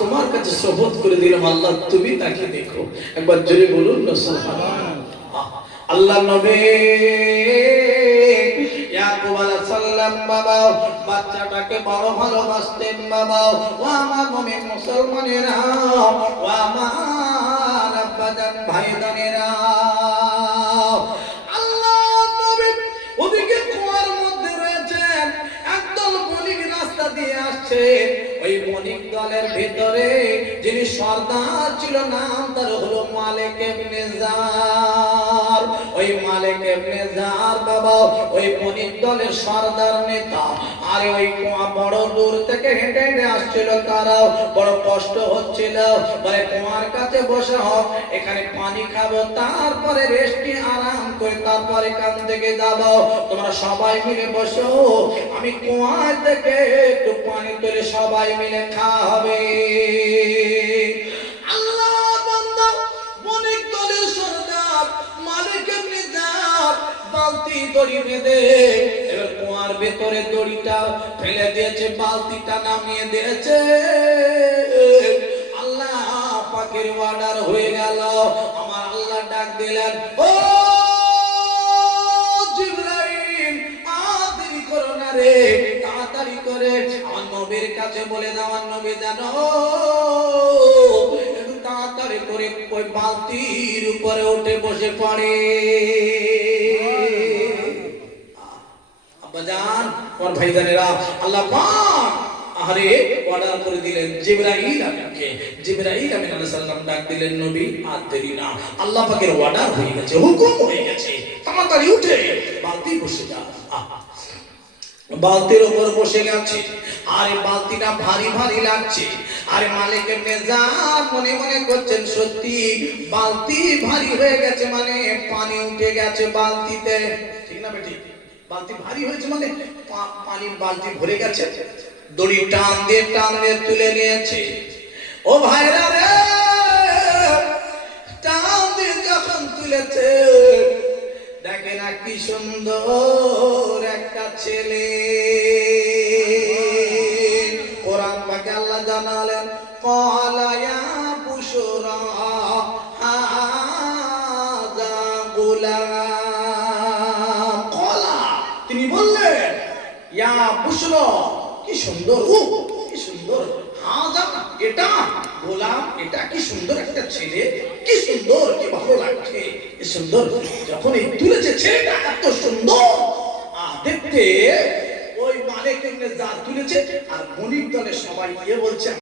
তোমার কাছে শপথ করে দিলাম আল্লাহ তুমি তাকে দেখো। একবার জোরে বলুন না সুবহানাল্লাহ। আল্লাহ নবী ইয়াকুব আলাইহিস সালাম বাবা বাচ্চাটাকে বড় ভালোবাসতেন বাবা। ও আমার মুমিন মুসলমানেরা, ও আমার আব্বাজান ভাইজানেরা, আল্লাহ নবী ওদিকে কুয়ার মধ্যে রয়েছেন, একদল বণিক রাস্তা দিয়ে আসছে। ওই বণিক দলের ভিতরে যিনি সর্দার ছিল নাম তার হলো মালিক ইবনে জার। ওই মালিক ইবনে জার বাবা ওই বণিক দলের সর্দার নেতা। আর ওই কুয়া বড় দূর থেকে হেঁটে হেঁটে আসছিল, তারাও বড় কষ্ট হচ্ছিল। বলে কুয়ার কাছে বসে হোক, এখানে পানি খাবো, তারপরে রেস্টি আরাম করে তারপরে এখান থেকে যাবো। তোমরা সবাই মিলে বসো, আমি কুয়া থেকে একটু পানি তুলে সবাই মিলে খাওয়া হবে। আল্লাহ বান্দা বণিক দলের সর্দার মালিক ইবনে জার বালতি দড়ি বেঁধে এবার কুয়ার ভেতরে দড়িটা ফেলে দিয়েছে, বালতিটা নামিয়ে দিয়েছে। আল্লাহ পাকের অর্ডার হয়ে গেল। আমার আল্লাহ ডাক দিলেন, ও জিবরাইল, দেরি করো না রে, তাড়াতাড়ি করে আমার নবীর কাছে বলে দাও, আমার নবী জানো একটু তাড়াতাড়ি করে ওই বালতির উপরে উঠে বসে পড়ে। আব্বাজান ওর ভাইজানেরা, আল্লাহ পাক আরে অর্ডার করে দিলেন জিবরাইল আমিনকে। জিবরাইল আমিন আলাইহিস সালাম ডাক দিলেন, নবী আর দেরি না, আল্লাহ পাকের অর্ডার হয়ে গেছে, হুকুম হয়ে গেছে, তাড়াতাড়ি উঠে বালতি বসে যা। বালতির উপর বসে গেছে, আরে বালতিটা ভারী ভারী লাগছে। আরে মালিক ইবনে জার মনে মনে করছেন, সত্যি বালতি ভারী হয়ে গেছে, মানে পানি উঠে গেছে বালতিতে, ঠিক না বেটি? বালতি ভারী হয়েছে মানে পানির বালতি ভরে গেছে। দড়ি টান দিয়ে তুলে নিয়েছে। ও ভাইরা রে, টান দিয়ে যখন তুলেছে, দেখে না কি সুন্দর একটা ছেলে। কোরআন পাকে আল্লাহ জানালেন, ক্বালা ইয়া বুশরা হাযা গুলাম। ক্বালা তিনি বললেন, ইয়া বুশরা, কি সুন্দর, কি সুন্দর, হাযা এটা গোলাম, এটা কি সুন্দর একটা ছেলে, কি সুন্দর, কি ভালো লাগছে, কি সুন্দর। যখন এই তুলেছে ছেলেটা এত সুন্দর দেখতে, ওই মালিক ইবনে জার তুলেছে, আর বণিক দলের সবাই গিয়ে বলছে